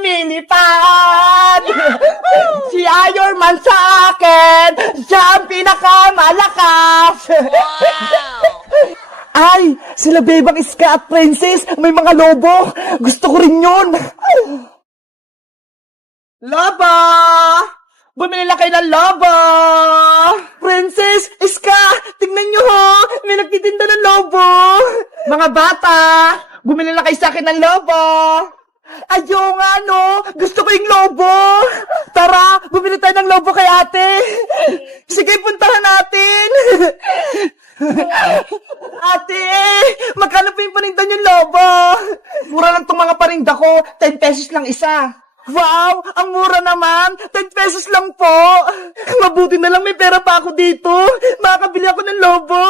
lumilipad. Si Iron Man sa akin, siya ang pinakamalakas. Ay, sila Bebang Iska at Princess, may mga lobo. Gusto ko rin yun. Lobo! Bumili na kayo ng lobo! Princess, Iska, tingnan nyo ho, may nagtitinda ng lobo. Mga bata, bumili na kayo sa akin ng lobo. Ayaw nga, no? Gusto ko yung lobo. Tara, bumili tayo ng lobo kay ate. Sige, puntahan natin. Ate, magkano po yung paninda yung lobo? Mura lang itong mga paninda ko, 10 pesos lang isa. Wow, ang mura naman, 10 pesos lang po. Mabuti na lang may pera pa ako dito. Makakabili ako ng lobo.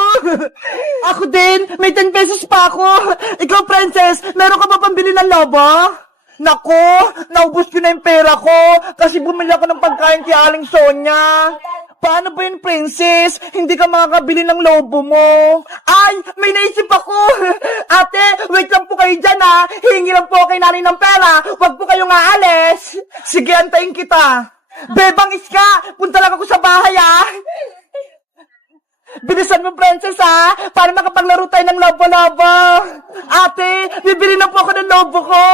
Ako din, may 10 pesos pa ako. Ikaw, Princess, meron ka ba pambili ng lobo? Nako, naubos ko na yung pera ko kasi bumili ako ng pagkain kay Aling Sonia. Paano ba yun, Princess? Hindi ka makakabili ng lobo mo. Ay, may naisip ako. Ate, wait lang po kayo dyan ha. Hihingi lang po kay nanay ng pera. Huwag po kayong aalis. Sige, antayin kita. Bebang Iska, punta lang ako sa bahay ha. Bilisan mo, Princess ha, para makapaglaro tayo ng lobo-lobo. Ate, bibili na po ako ng lobo ko.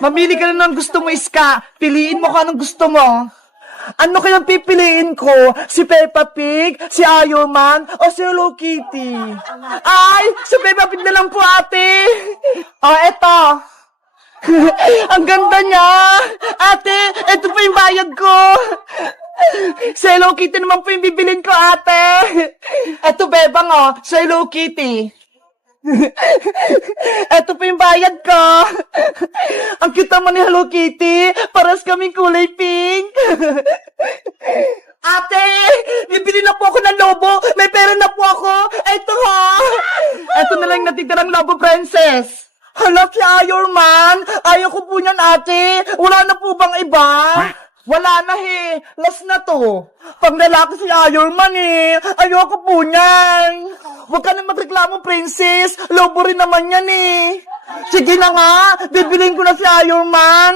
Mamili ka na ng gusto mo, Iska. Piliin mo kung anong gusto mo. Ano kayang pipiliin ko? Si Peppa Pig, si Iron Man, o si Hello Kitty? Ay, si Peppa Pig na lang po, ate. O, eto. Ang ganda niya. Ate, eto pa yung bayad ko. Si Hello Kitty naman po yung bibilin ko, ate. Eto, Bebang, o. Si Hello Kitty. Eto pa yung bayad ko. Ang cute naman ni Hello Kitty. Paras kaming kulay pink. Ate, bibili na po ako ng lobo. May pera na po ako. Eto ha. Eto na lang natitirang lobo, Princess. Hala, si Iron Man. Ayaw ko po niyan, ate. Wala na po bang iba? Wala na he. Last na to. Pang lalaki si Iron Man eh. Ayoko po niyan. Huwag ka na magreklamo, Princess. Lobo rin naman yan eh. Sige na nga. Bibilin ko na si Iron Man.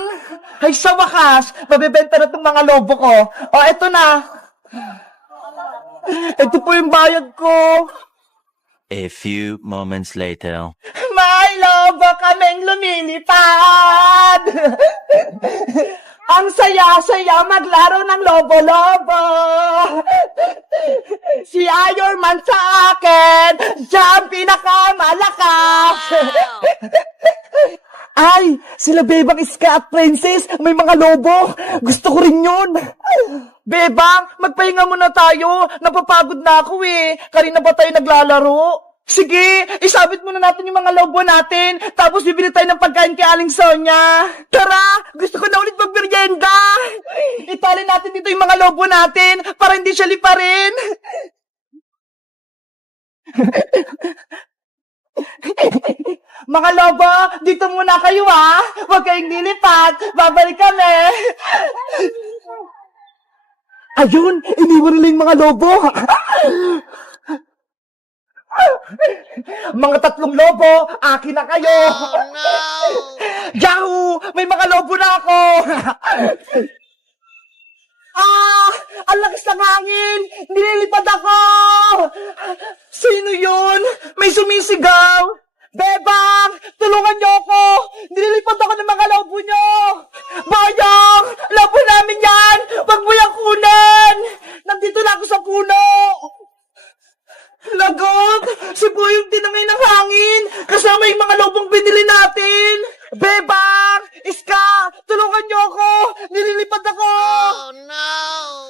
Ay, sa wakas. Mabibenta na itong mga lobo ko. O, eto na. Ito po yung bayad ko. A few moments later. May lobo kaming lumilipad. Ang saya-saya maglaro ng lobo-lobo. Si Iron Man sa akin, siya ang pinakamalakas. Ay, sila Bebang Iska at Princess, may mga lobo. Gusto ko rin yun. Bebang, magpahinga muna tayo. Napapagod na ako eh. Kanina ba tayo naglalaro? Sige, isabit muna natin yung mga lobo natin, tapos bibili tayo ng pagkain kay Aling Sonia. Tara, gusto ko na ulit magmerienda. Itali natin dito yung mga lobo natin, para hindi siya liparin. Mga lobo, dito muna kayo ha. Huwag kayong lilipat, babalik kami. Ayun, iniwan nila yung mga lobo. Mga 3 lobo, akin na kayo. Oh, no. Yahoo! May mga lobo na ako. Ang lakas ng hangin. Nililipad ako. Sino yun? May sumisigaw. Bebang, tulungan niyo ako. Nililipad ako ng mga lobo niyo. Boyong, lobo namin yan. Wag mo yung kunin. Nandito na ako sa puno. Lagot! Si Boyong tinangay ng hangin! Kasama yung mga lobong binili natin! Bebang! Iska! Tulungan niyo ako! Nililipad ako! Oh no!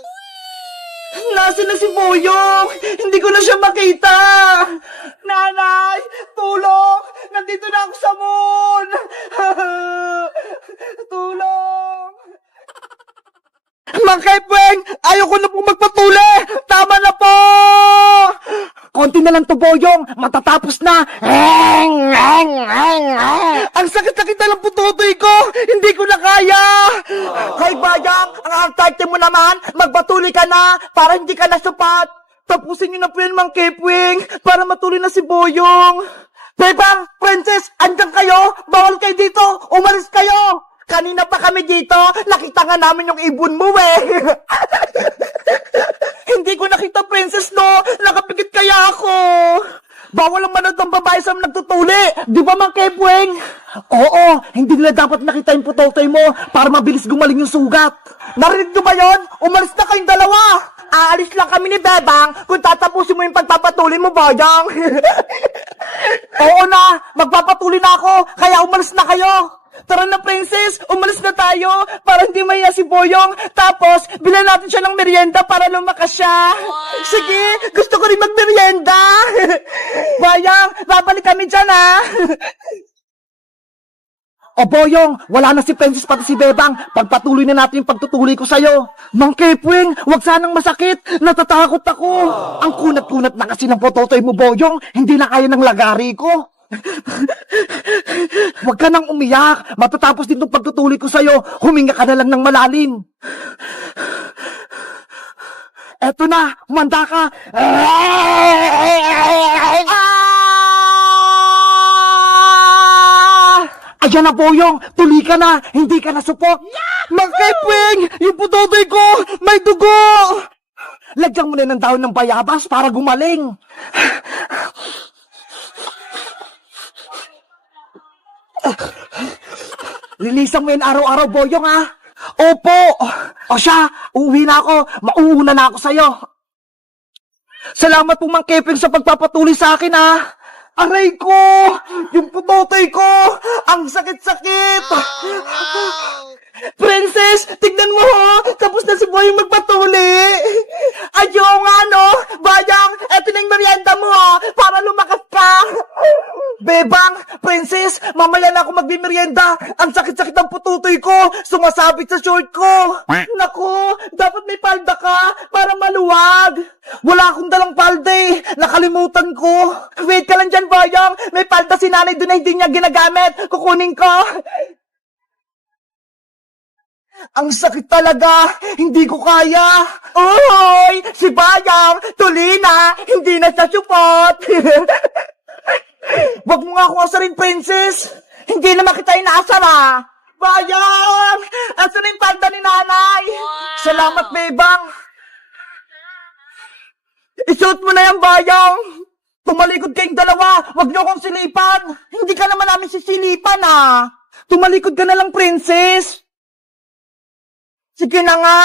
Nasaan na si Boyong? Hindi ko na siya makita! Nanay! Tulong! Nandito na ako sa moon! Tulong! Mang Kepweng! Ayoko na po magpatuli! Tama na po! Konti na lang to, Boyong. Matatapos na. Ang sakit-sakit na lang pututoy ko. Hindi ko na kaya. Hay, Bayang, ang arte mo naman. Magpatuloy ka na para hindi ka nasupat. Tapusin niyo na po yan, Mang Kepweng, para matuloy na si Boyong. Bebang, Princess, andyan kayo. Bawal kayo dito. Umalis kayo. Kanina pa kami dito, nakita nga namin yung ibon mo eh. Hindi ko nakita, princess, no? Nakapikit kaya ako. Bawal ang manood ng babae sa nagtutuli. Di ba, Mang Kepweng? Oo, hindi nila dapat nakita yung putotoy mo para mabilis gumaling yung sugat. Narinig nyo ba yun? Umalis na kayong dalawa. Aalis lang kami ni Bebang kung tatapusin mo yung pagpapatuloy mo, Bayang. Oo na, magpapatuloy na ako, kaya umalis na kayo. Tara na, princess, umalis na tayo para hindi mahiya si Boyong. Tapos, bilan natin siya ng merienda para lumakas siya. Sige, gusto ko rin magmerienda. Bayang, babalik kami dyan, ha? O Boyong, wala na si Princess pati si Bebang. Pagpatuloy na natin yung pagtutuloy ko sa'yo. Mang Kepweng, wag sanang masakit. Natatakot ako. Ang kunat-kunat na kasi ng pototoy mo, Boyong. Hindi na kaya ng lagari ko. Huwag ka nang umiyak. Matatapos din itong pagtutuloy ko sa'yo. Huminga ka na lang ng malalim. Eto na, humanda ka. Ayan na, Boyong. Tuli ka na. Hindi ka na supot. Mang Kepweng, yung putotoy ko, may dugo. Lagyan mo na ng dahon ng bayabas para gumaling. Lilisan mo yan araw-araw, Boyong, ha? Opo! O siya, uuwi na ako. Mauuna na ako sa'yo. Salamat po, Mang Kepweng, sa pagpapatuloy sa akin, ha? Aray ko! Yung putotoy ko! Ang sakit-sakit! Princess, tignan mo, ho! Tapos na si Boyong magpatuli! Ayaw nga, no? Bayang, eto na yung merienda mo, ha? Para lumakas ka! Bebang, princess, mamaya na ako magmimerienda. Ang sakit-sakit ng pututoy ko. Sumasabit sa short ko. Naku, dapat may palda ka para maluwag. Wala akong dalang palda eh. Nakalimutan ko. Wait ka lang dyan, Bayang. May palda si nanay doon na hindi niya ginagamit. Kukunin ko. Ang sakit talaga. Hindi ko kaya. Uy, si Bayang, tuli na. Hindi na siya supot. Wag mo nga akong asarin, princess. Hindi naman kita inaasar, ha. Bayang! Asan na yung palda ni nanay? Wow. Salamat, Bebang. Isuot mo na yan, Bayang. Tumalikod kayong dalawa. Wag niyo akong silipan. Hindi ka naman namin sisilipan, ha. Tumalikod ka na lang, princess. Sige na nga.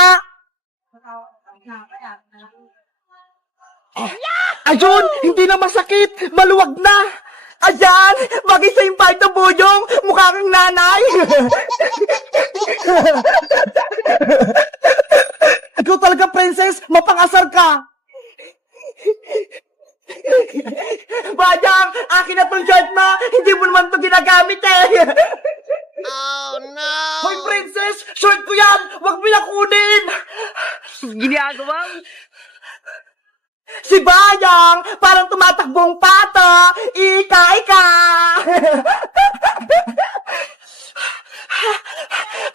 Ayun, hindi na masakit. Maluwag na. Ayan, bagay sa yung palda, Boyong. Mukha kang nanay. Ikaw talaga, princess. Mapangasar ka. Bayang, akin na tong shirt mo. Hindi mo naman ito ginagamit eh. Oh no! Hoy, princess! Short ko yan! Huwag mo na kunin! Ginagawa mo? Si Bayang! Parang tumatakbong pato! Ika!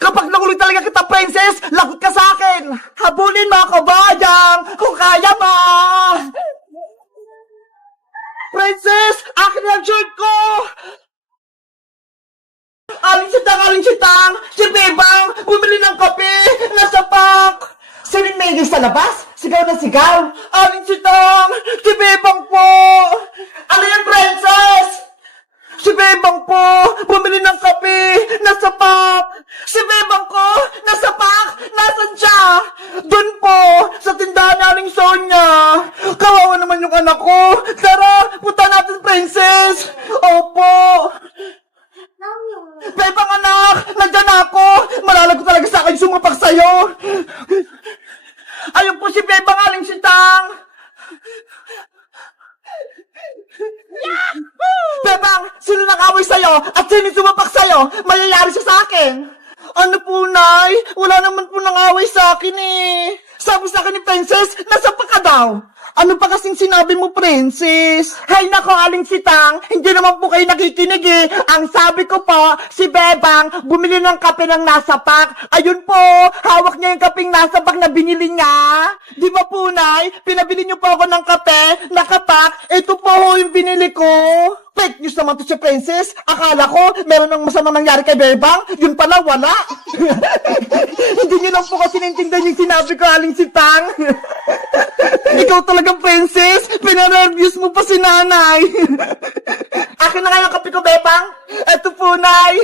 Kapag nahuli talaga kita, princess, lagot ka sa akin! Habulin mo ako, Bayang! Kung kaya mo! Princess! Akin na ang shirt ko! Aling sitang! Si Bebang! Bumili ng kape! Nasa pack! Sino may sa labas? Sigaw na sigaw! Aling sitang! Si Bebang po! Ano yan, princess? Si Bebang po! Bumili ng kape! Nasa pack! Si Bebang ko! Nasa pack! Nasaan siya? Doon po! Sa tindahan ni Aling Sonia! Kawawa naman yung anak ko! Tara! Punta natin, princess! Opo! Bebang anak! Nandyan ako! Malalago talaga sa akin sumapak sa'yo! Ayun po si Bebang Aling Sitang! Bebang! Sino nag-away sa'yo? At sino sumapak sa'yo? Mayayari siya sa akin! Ano po, Nay? Wala naman po nang-away sa akin eh! Sabi sa akin ni Princess, nasapak ka daw! Ano pa kasing sinabi mo, princess? Hay nako, Aling Sitang, hindi naman po kayo nakikinig eh. Ang sabi ko po, si Bebang bumili ng kape ng nasa pack. Ayun po, hawak niya yung kapeng nasa pack na binili niya. Di ba po, Nay? Pinabili niyo po ako ng kape, nakapak. Ito po yung binili ko. Fake news naman to si Princess. Akala ko, meron ng masamang nangyari kay Bebang. Yun pala, wala. Hindi niyo lang po kasi naintindihan yung sinabi ko, Aling si Tang. Ikaw talagang Princess. Pinareviews mo pa si Nanay. Akin na nga yung kape ko, Bebang. Eto po, Nay.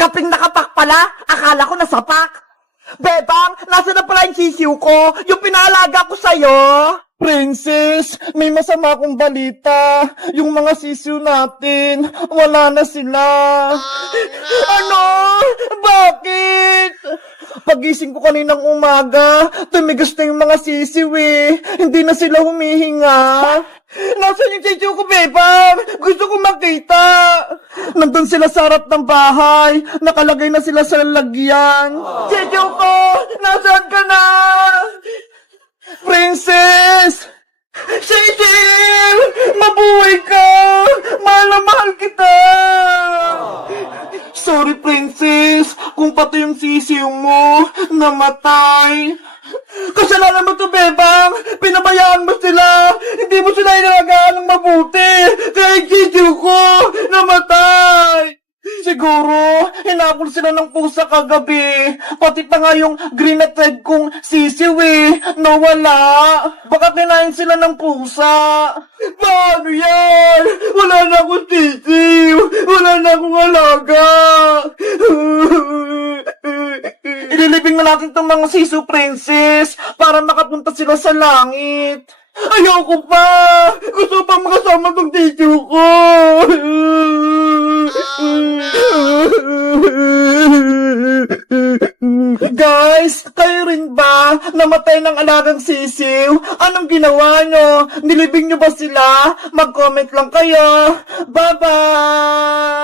Kaping nakapak pala. Akala ko nasapak. Bebang, nasa na pala yung sisiw ko? Yung pinalaga ko sa'yo? Princess, may masama akong balita. Yung mga sisiw natin, wala na sila. Ano? Bakit? Pagising ko kaninang umaga, tumigas na yung mga sisiw eh. Hindi na sila humihinga. Nasaan yung sisiw ko, Bebang? Gusto ko makita. Nandun sila sa harap ng bahay. Nakalagay na sila sa lalagyan. Sisiw ko, nasaan ka na? Princess! Sisiw! Mabuhay ka! Mahal na mahal kita! Sorry, Princess, kung pati yung sisiw mo namatay. Kasalanan mo to, Bebang! Pinabayaan mo sila! Hindi mo sila inalagaan ng mabuti! Kaya yung sisiw ko namatay! Siguro, hinabol sila ng pusa kagabi. Pati pa nga yung green at red kong sisiw eh, nawala. Baka kinain sila ng pusa. Paano yan? Wala na akong sisiw. Wala na akong alaga. Ililibing na natin tong mga sisiw, Princess, para makapunta sila sa langit. Ayoko pa! Gusto pa makasama tong sisiw ko! Guys, kayo rin ba namatay ng alagang sisiw? Anong ginawa nyo? Nilibing nyo ba sila? Mag-comment lang kayo. Bye-bye!